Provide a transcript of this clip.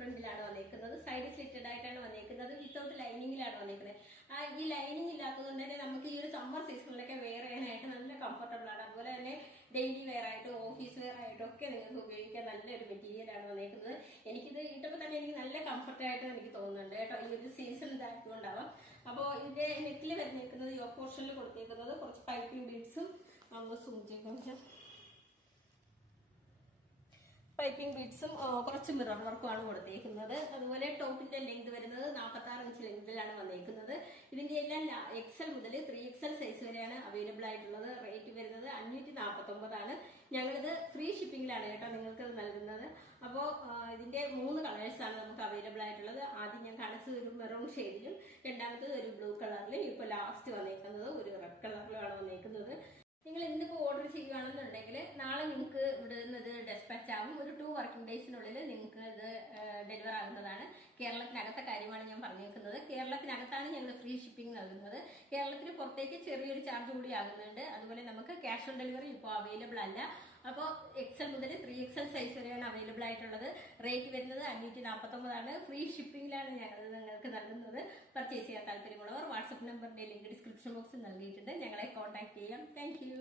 പ്രിന്റിലാണ് വന്നിരിക്കുന്നത്. Side slitted ആയിട്ടാണ് വന്നിരിക്കുന്നത്. വിത്തൗട്ട് ലൈനിങ്ങിലാണ് വന്നിരിക്കുന്നത്. ഈ ലൈനിങ് ഇല്ലാത്തതുകൊണ്ട് തന്നെ നമുക്ക് ഈ ഒരു സമ്മർ സീസണിലൊക്കെ വെയർ ചെയ്യാനായിട്ട് നല്ല കംഫർട്ടബിൾ ആണ്. അതുപോലെ തന്നെ ഡെയിലി വെയർ ആയിട്ടും ഓഫീസ് വെയർ ആയിട്ടും ഒക്കെ നിങ്ങൾക്ക് ഉപയോഗിക്കാൻ നല്ലൊരു മെറ്റീരിയലാണ് വന്നിരിക്കുന്നത്. എനിക്കിത് ഇട്ടപ്പോൾ തന്നെ എനിക്ക് നല്ല കംഫർട്ടായിട്ട് എനിക്ക് തോന്നുന്നുണ്ട് കേട്ടോ. ഈ ഒരു സീസൺ ഇതായതുകൊണ്ടാവാം. അപ്പോൾ ഇതിന്റെ നെറ്റിൽ വരുന്നിരിക്കുന്നത് യോക്ക് പോർഷനിൽ കൊടുത്തിരിക്കുന്നത് കുറച്ച് പൈപ്പിംഗ് ബീഡ്സും പൈപ്പിംഗ് ബീഡ്സും കുറച്ച് മിറർ വർക്കുമാണ് കൊടുത്തേക്കുന്നത്. അതുപോലെ ടോപ്പിന്റെ ലെങ്ത് വരുന്നത് 46 ഇഞ്ച് ലെങ്തിലാണ് വന്നിരിക്കുന്നത്. ഇതിന്റെ എല്ലാം XL മുതൽ 3XL സൈസ് വരെയാണ് അവൈലബിൾ ആയിട്ടുള്ളത്. റേറ്റ് വരുന്നത് 549 ആണ്. ഞങ്ങളിത് ഫ്രീ ഷിപ്പിംഗിലാണ് കേട്ടോ നിങ്ങൾക്ക് നൽകുന്നത്. അപ്പോൾ ഇതിന്റെ 3 കളേഴ്സാണ് നമുക്ക് അവൈലബിൾ ആയിട്ടുള്ളത്. ആദ്യം ഞാൻ കാണിച്ചത് ഒരു മെറൂൺ ഷെയ്ഡിലും, രണ്ടാമത്തത് ഒരു ബ്ലൂ കളറിലും, ഇപ്പൊ ലാസ്റ്റ് വന്നേക്കുന്നത് ഒരു റെഡ് കളറിലുമാണ് വന്നേക്കുന്നത്. നിങ്ങൾ ഇന്നിപ്പോ ഓർഡർ ചെയ്യുകയാണെന്നുണ്ടെങ്കിൽ നാളെ നിങ്ങൾക്ക് ഇവിടെ നിന്ന് ഡെസ്പാച്ച് ആവും. ഒരു 2 വർക്കിംഗ് ഡേയ്സിനുള്ളിൽ നിങ്ങൾക്ക് ഇത് ഡെലിവർ ആകുന്നതാണ്. കേരളത്തിനകത്തെ കാര്യമാണ് ഞാൻ പറഞ്ഞേക്കുന്നത്. കേരളത്തിനകത്താണ് ഞങ്ങൾ ഫ്രീ ഷിപ്പിംഗ് നൽകുന്നത്. കേരളത്തിന് പുറത്തേക്ക് ചെറിയൊരു ചാർജ് കൂടി ആകുന്നുണ്ട്. അതുപോലെ നമുക്ക് ക്യാഷ് ഓൺ ഡെലിവറി ഇപ്പോൾ അവൈലബിൾ അല്ല. അപ്പോൾ XL മുതൽ 3XL സൈസ് വരെയാണ് അവൈലബിൾ ആയിട്ടുള്ളത്. റേറ്റ് വരുന്നത് 549 ആണ്. ഫ്രീ ഷിപ്പിംഗിലാണ് ഞങ്ങൾ നിങ്ങൾക്ക് നൽകുന്നത്. പർച്ചേസ് ചെയ്യാൻ താല്പര്യമുള്ളവർ വാട്സ്ആപ്പ് നമ്പറിന്റെ ലിങ്ക് ഡിസ്ക്രിപ്ഷൻ ബോക്സിൽ നൽകിയിട്ടുണ്ട്. ഞങ്ങളെ കോൺടാക്ട് ചെയ്യാം. Thank you.